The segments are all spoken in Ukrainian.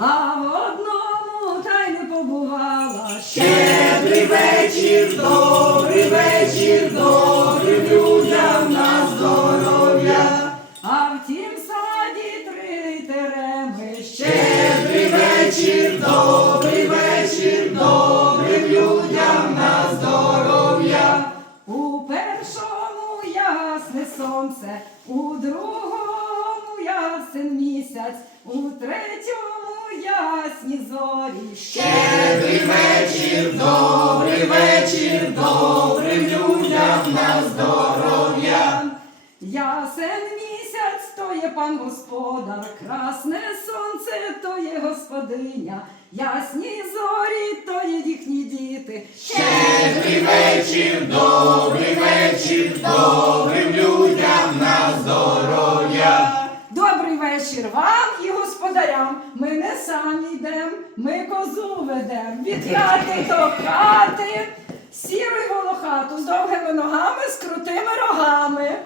а в одному та й не побувала. Щедрий вечір, добрий вечір, добрим людям на здоров'я. А в тім саді три тереми. Щедрий вечір, добрий вечір, добрим людям на здоров'я. У першому ясне сонце, у другому ясен місяць, у третьому ясні зорі. Щедрий вечір, добрий вечір, добрим людям на здоров'я. Ясен місяць, то є пан господар, красне сонце, то є господиня, ясні зорі, то є їхні діти. Щедрий вечір, вам і господарям. Ми не самі йдем, ми козу ведем від хати до хати, сіру й волохату з довгими ногами, з крутими рогами.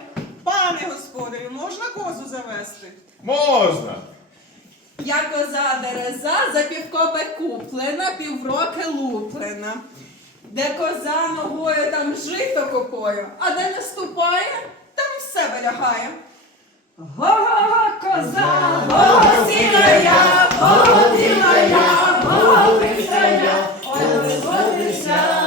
Пане господарю, можна козу завести? Можна. Я коза дереза за півкопи куплена, півроки луплена. Де коза ногою, там жито копою, а де не ступає, там в себе лягає. Го-го-го, коза, го я, го я, го я, ой,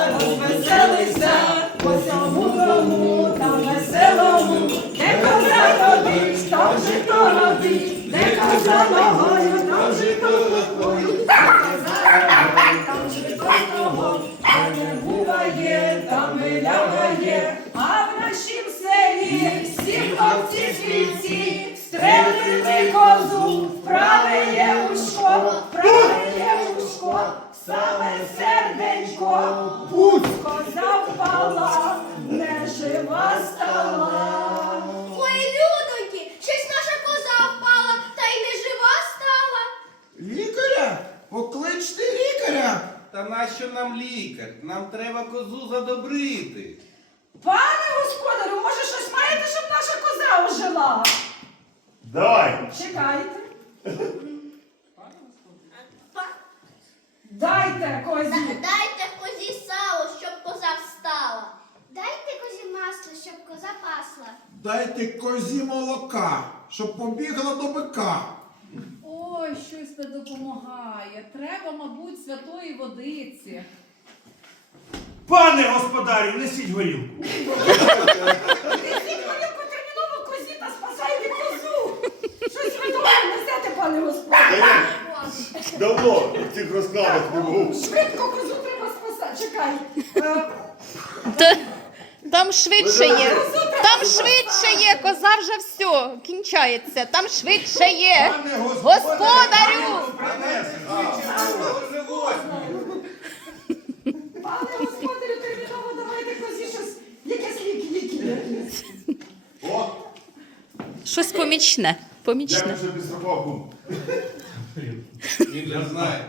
розвеселися, по цьому дому, там веселому, де коза ходить, там жито робить, де коза ногою, там жито ногою, де коза ногою, там жито ногою, де не буває, там не лягає, а в нашім селі саме серденько, пусть коза впала, не жива стала. Ой, людоньки, щось наша коза впала, та й не жива стала. Лікаря? Покличте лікаря. Та нащо нам лікар? Нам треба козу задобрити. Пане господарю, може щось маєте, щоб наша коза ожила? Дай. Чекайте. Дайте козі. Дайте козі сало, щоб коза встала. Дайте козі масло, щоб коза пасла. Дайте козі молока, щоб побігла до бика. Ой, щось не допомагає. Треба, мабуть, святої водиці. Пане господарю, несіть горілку. Несіть горілку терміново козі та спасайте козу. Щось ви довго несете, пане господарю. Давно в не був. Швидко козу треба спасати. Чекай. Е, Та- Там швидше є. Там швидше є, коза вже все, кінчається. Там швидше є. Господарю! Пане господарю, терміново давайте козі щось. Якесь ліки, ліки. якісь. О, Щось помічне. Помічне. дякую, що підстраховку. Він же знає.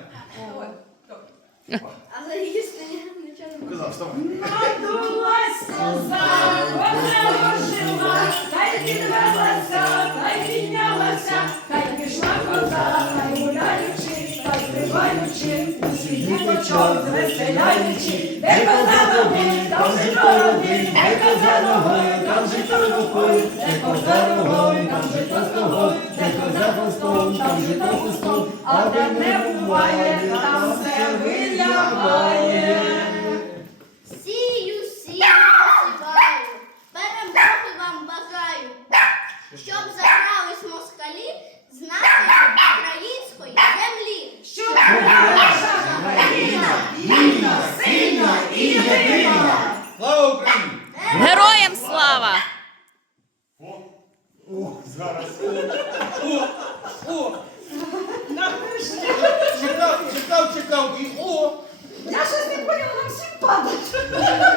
Але їсти нічого не Казав, вставай. Надулась коза, вона ожила, та й підвелася, та й піднялася, та й пішла коза, та й гуляючи, та й співаючи, у свій діточок звеселяючи, де коза ногою, там жито робить, де коза ногою, там жито рукою, де коза ногою, там жито з ногою, де коза хвостом, там жито хвостом, а де не буває, там все вилягає. Сію, сію, посіваю. Перемоги вам бажаю. Щоб забрались москалі з нашої української землі. Щоб наша країна вільна, сильна і єдина. Чекав, чекав, чекав і о! Я щось не поняла, нам всім падать.